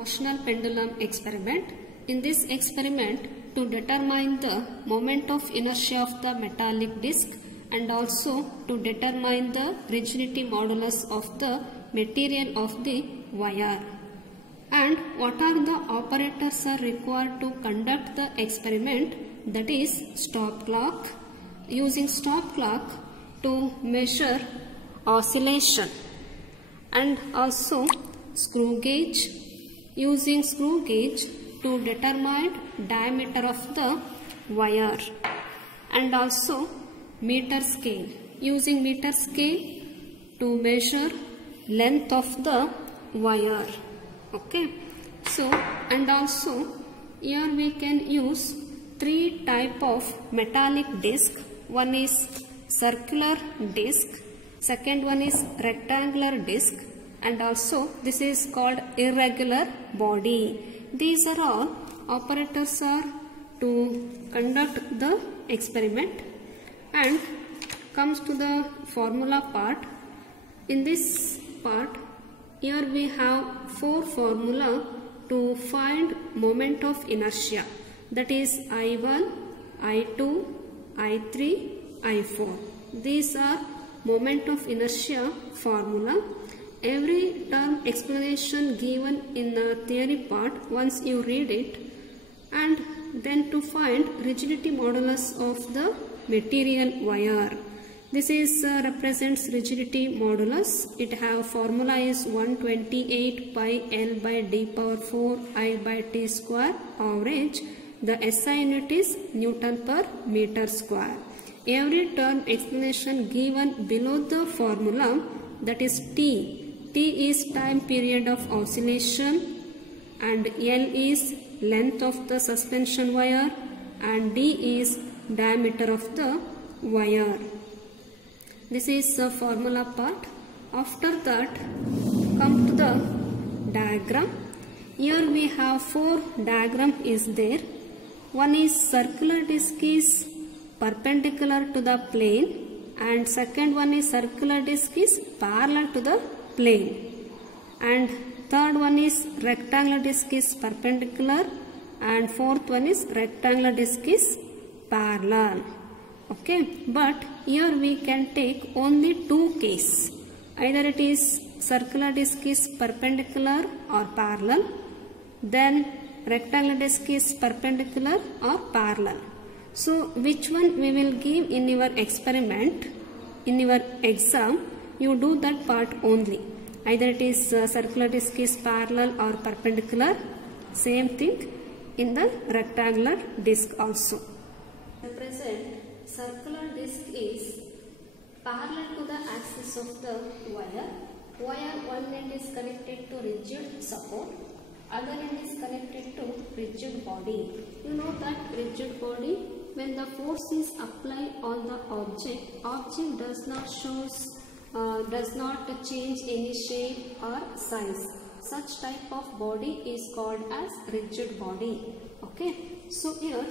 torsional pendulum experiment. In this experiment, to determine the moment of inertia of the metallic disc and also to determine the rigidity modulus of the material of the wire. And what are the operators are required to conduct the experiment? That is stop clock. Using stop clock to measure oscillation, and also screw gauge, using screw gauge to determine diameter of the wire, and also meter scale, using meter scale to measure length of the wire. Okay, so and also here we can use three type of metallic disc. One is circular disc, second one is rectangular disc, and also this is called irregular body. These are all operators are to conduct the experiment. And comes to the formula part. In this part, here we have four formula to find moment of inertia, that is I1, I2, I3, I4. These are moment of inertia formula. Every term explanation given in the theory part, once you read it, and then to find rigidity modulus of the material wire. This is represents rigidity modulus. It have formula is 128 pi L by d power 4 I by t square average. The SI unit is Newton per meter square. Every term explanation given below the formula, that is T. T is time period of oscillation, and L is length of the suspension wire, and D is diameter of the wire. This is the formula part. After that, come to the diagram. Here we have four diagram is there. One is circular disc is perpendicular to the plane, and second one is circular disc is parallel to the plane, and third one is rectangular disc is perpendicular, and fourth one is rectangular disc is parallel. Okay, but here we can take only two cases. Either it is circular disc is perpendicular or parallel, then rectangular disc is perpendicular or parallel. So which one we will give in your experiment, in your exam, you do that part only. Either it is circular disc is parallel or perpendicular. Same thing in the rectangular disc also. Represent circular disc is parallel to the axis of the wire. Wire one end is connected to rigid support, other end is connected to rigid body. You know that rigid body, when the force is applied on the object does not change any shape or size. Such type of body is called as rigid body. Okay, so here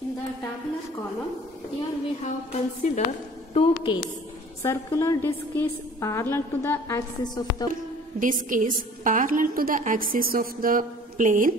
in the tabular column, here we have considered two cases. Circular disc is parallel to the axis of the disc is parallel to the axis of the plane,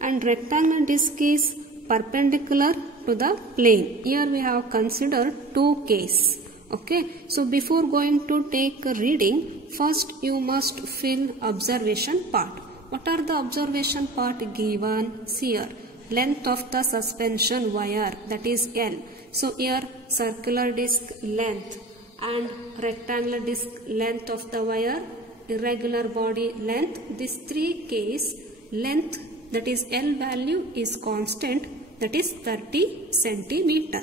and rectangular disc is perpendicular to the plane. Here we have considered two cases. Okay, so before going to take a reading, first you must fill observation part. What are the observation part given? See here, length of the suspension wire, that is L. So here circular disc length and rectangular disc length of the wire, irregular body length. This three case length, that is L value is constant, that is 30 centimeter.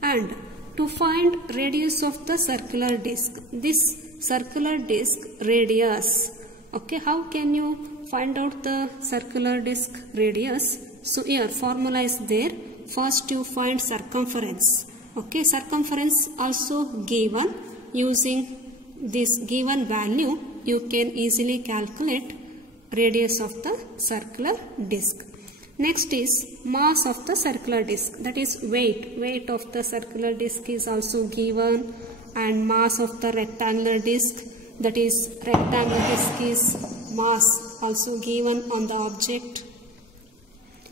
And to find radius of the circular disc, this circular disc radius. Okay, how can you find out the circular disc radius? So here formula is there. First you find circumference. Okay, circumference also given. Using this given value, you can easily calculate radius of the circular disc. Next is mass of the circular disc, that is weight. Weight of the circular disc is also given, and mass of the rectangular disc, that is rectangular disc is mass also given on the object,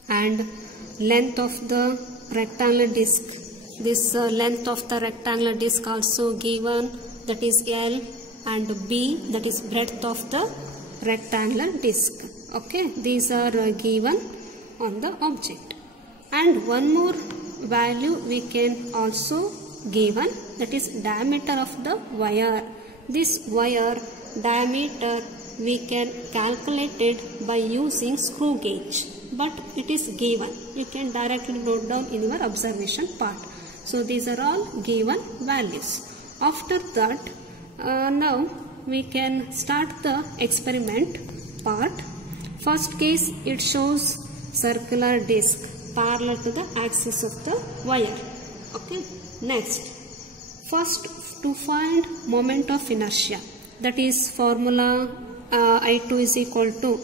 and length of the rectangular disc. This length of the rectangular disc also given, that is L, and B, that is breadth of the rectangular disc. Okay, these are given on the object. And one more value we can also given, that is diameter of the wire. This wire diameter we can calculate it by using screw gauge, but it is given. You can directly note down in your observation part. So these are all given values. After that, now we can start the experiment part. First case, it shows circular disc parallel to the axis of the wire. Okay. Next, first to find moment of inertia, that is formula I2 is equal to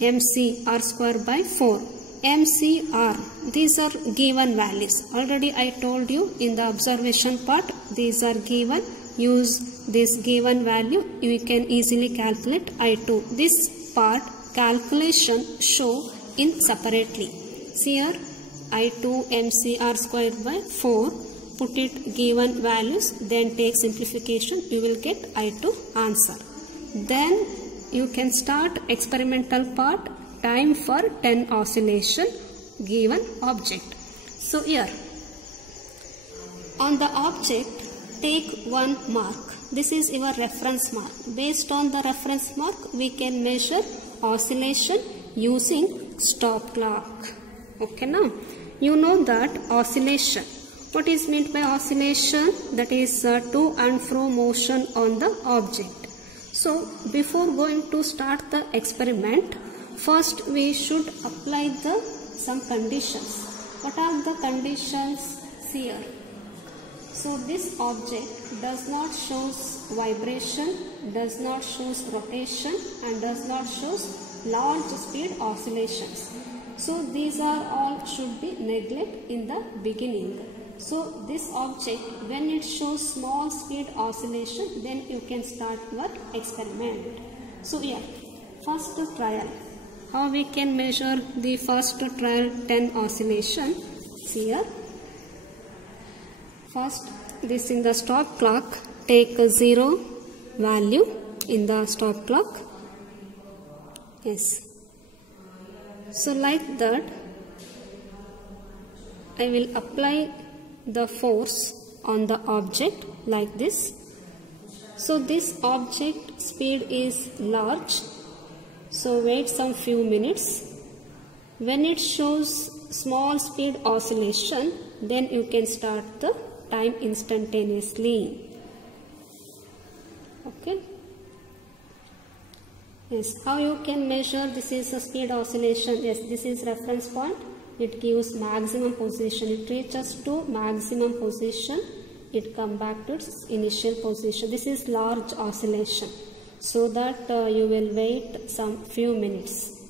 mc r square by 4. mc r, these are given values. Already I told you in the observation part, these are given. Use this given value, you can easily calculate I2. This part calculation show in separately. See here, I2 mc r square by 4. Put it given values, then take simplification, you will get I2 answer. Then you can start experimental part, time for 10 oscillation, given object. So here, on the object, take one mark. This is your reference mark. Based on the reference mark, we can measure oscillation using stop clock. Okay, now you know that oscillation. What is meant by oscillation? That is to and fro motion on the object. So before going to start the experiment, first we should apply some conditions. What are the conditions? See here. So this object does not shows vibration, does not shows rotation, and does not shows large speed oscillations. So these are all should be neglected in the beginning. So this object, when it shows small speed oscillation, then you can start your experiment. So here, first trial. How we can measure the first trial 10 oscillation? See here. First, this in the stop clock, take a 0 value in the stop clock. Yes. So like that, I will apply the force on the object like this. So this object speed is large. So wait some few minutes. When it shows small speed oscillation, then you can start the time instantaneously. Okay. Yes, how you can measure this is a speed oscillation? Yes, this is reference point. It gives maximum position. It reaches to maximum position. It come back to its initial position. This is large oscillation. So that you will wait some few minutes.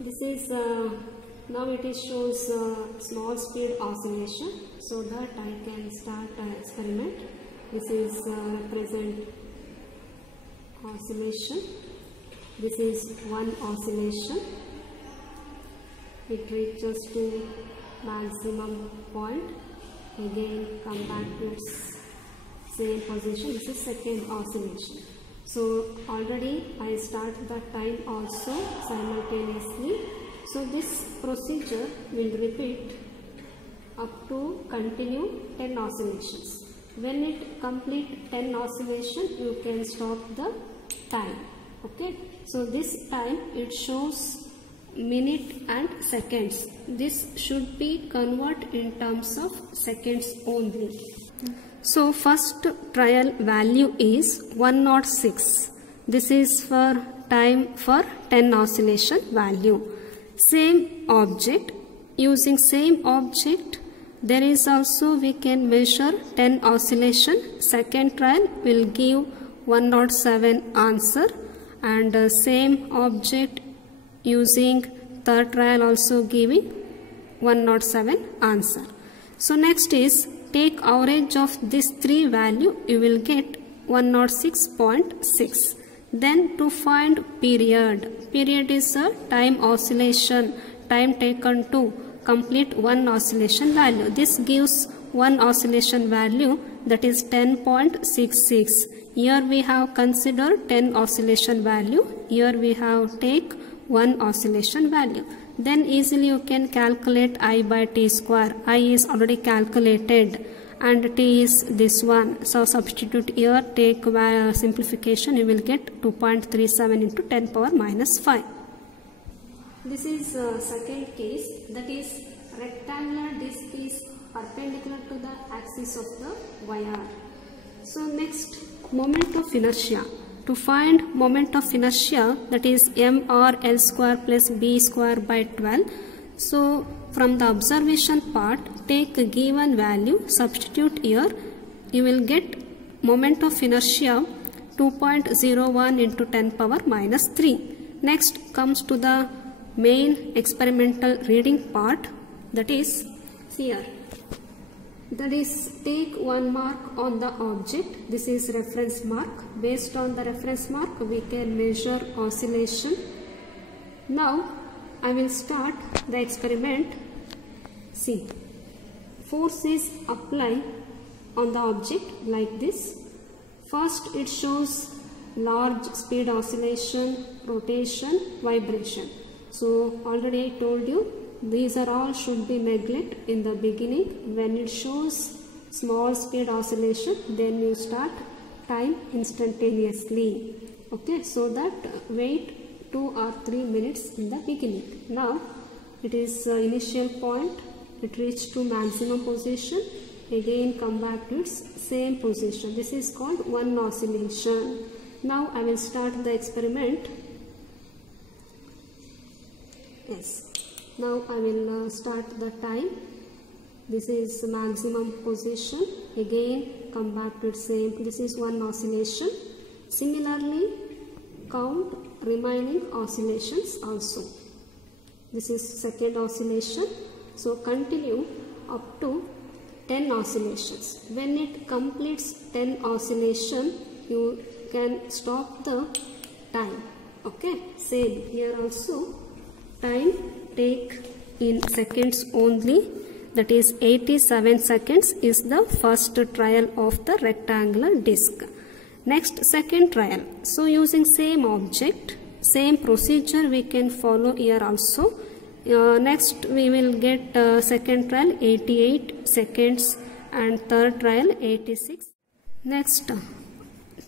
This is now it is shows small speed oscillation. So that I can start experiment. This is present oscillation. This is one oscillation. It reaches to maximum point. Again come back to its same position. This is second oscillation. So already I start the time also simultaneously. So this procedure will repeat up to continue 10 oscillations. When it complete 10 oscillation, you can stop the time. Okay. So this time it shows minute and seconds. This should be converted in terms of seconds only. So first trial value is 106. This is for time for 10 oscillation value. Same object, using same object, there is also we can measure 10 oscillation. Second trial will give 107 answer, and same object using third trial also giving 107 answer. So next is take average of these three value, you will get 106.6. Then to find period. Period is a time oscillation, time taken to complete one oscillation value. This gives one oscillation value, that is 10.66. Here we have considered 10 oscillation value. Here we have take one oscillation value. Then easily you can calculate I by t square. I is already calculated and t is this one. So substitute here, take simplification, you will get 2.37 into 10 power minus 5. This is second case, that is rectangular disc is perpendicular to the axis of the wire. So next, moment of inertia. To find moment of inertia, that is mr L square plus b square by 12. So from the observation part, take a given value, substitute here, you will get moment of inertia 2.01 into 10 power minus 3. Next comes to the main experimental reading part, that is here. That is, take one mark on the object. This is reference mark. Based on the reference mark, we can measure oscillation. Now, I will start the experiment. See, force is applied on the object like this. First, it shows large speed oscillation, rotation, vibration. So, already I told you, these are all should be neglected in the beginning. When it shows small speed oscillation, then you start time instantaneously. Okay, so that wait 2 or 3 minutes in the beginning. Now it is initial point, it reached to maximum position, again come back to its same position. This is called one oscillation. Now I will start the experiment. Yes. Now I will start the time. This is maximum position. Again come back to the same. This is one oscillation. Similarly count remaining oscillations also. This is second oscillation. So continue up to 10 oscillations. When it completes 10 oscillation, you can stop the time. Okay. Same here also. Time take in seconds only, that is 87 seconds is the first trial of the rectangular disc. Next, second trial. So using same object, same procedure we can follow here also. Next we will get second trial 88 seconds and third trial 86. Next,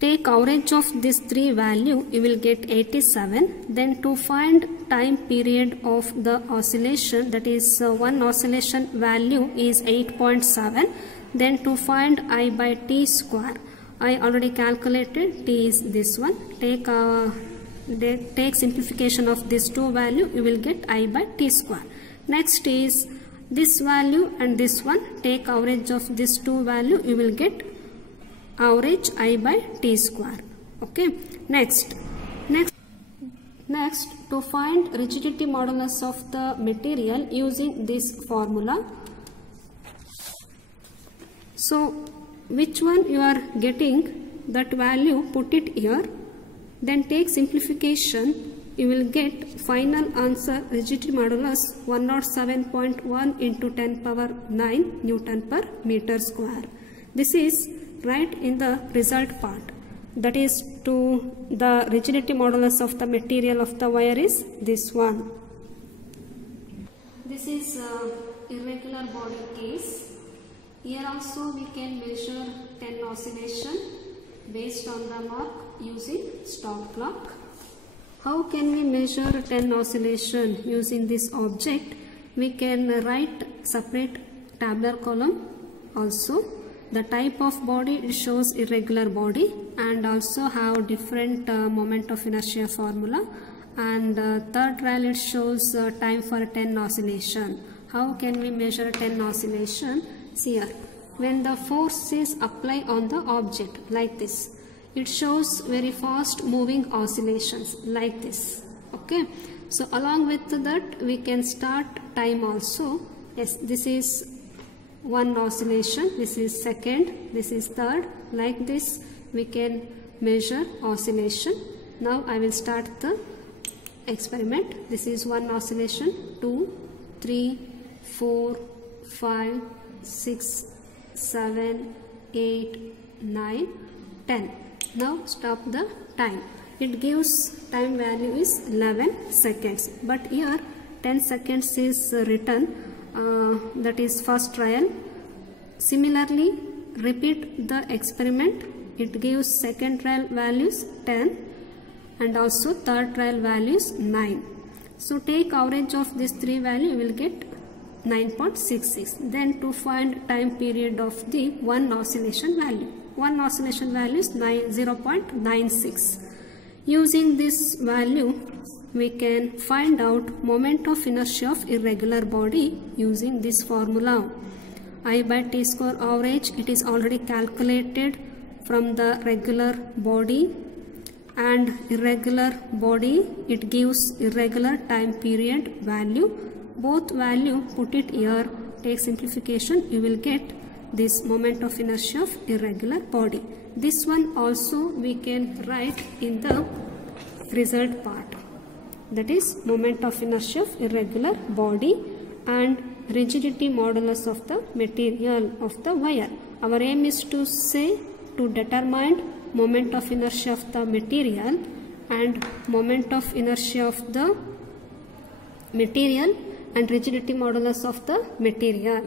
take average of these three value, you will get 87. Then to find time period of the oscillation, that is one oscillation value is 8.7. Then to find I by t square, I already calculated, t is this one. Take simplification of this two value, you will get I by t square. Next is this value and this one. Take average of this two value, you will get average I by t square. Okay. Next to find rigidity modulus of the material using this formula. So which one you are getting, that value put it here, then take simplification, you will get final answer rigidity modulus 107.1 into 10 power 9 Newton per meter square. This is right in the result part, that is to the rigidity modulus of the material of the wire is this one. This is irregular body case. Here also we can measure 10 oscillation based on the mark using stop clock. How can we measure 10 oscillation using this object? We can write separate tabular column also. The type of body, it shows irregular body and also have different moment of inertia formula. And third trial, it shows time for 10 oscillation. How can we measure 10 oscillation? See here, when the force is applied on the object like this, it shows very fast moving oscillations like this. Okay. So along with that, we can start time also. Yes, this is one oscillation, this is second, this is third, like this we can measure oscillation. Now I will start the experiment. This is one oscillation, 2, 3, 4, 5, 6, 7, 8, 9, 10. Now stop the time. It gives time value is 11 seconds. But here 10 seconds is written. That is first trial. Similarly, repeat the experiment. It gives second trial values 10 and also third trial values 9. So take average of these three values, you will get 9.66. Then to find time period of the one oscillation value. One oscillation value is 0.96. Using this value, we can find out moment of inertia of irregular body using this formula. I by t square average, it is already calculated from the regular body, and irregular body, it gives irregular time period value. Both value, put it here, take simplification, you will get this moment of inertia of irregular body. This one also we can write in the result part. That is moment of inertia of irregular body and rigidity modulus of the material of the wire. Our aim is to determine moment of inertia of the material and moment of inertia of the material and rigidity modulus of the material.